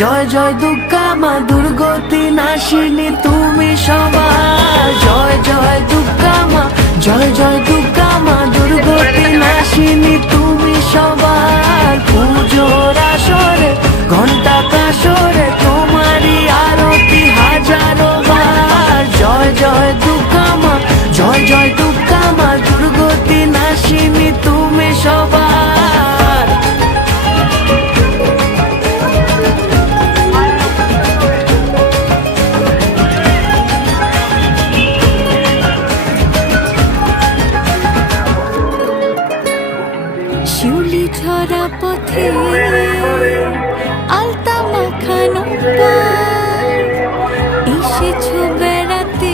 জয় জয় দুর্গা মা দুর্গতি নাশিনী তুমি সবার। জয় জয় দুর্গা মা, জয় জয় দুর্গা মা দুর্গতি নাশিনী তুমি সবার। পুজোর আসরে ঘন্টা কাসরে তোমারই আরতি হাজারো বার। জয় জয় দুর্গা মা, জয় জয় দুর্গা মা দুর্গতি নাশিনী তুমি সবার। শিউলি ঝরা পথে আলতা মাখানো পার, এসেছো বেড়াতে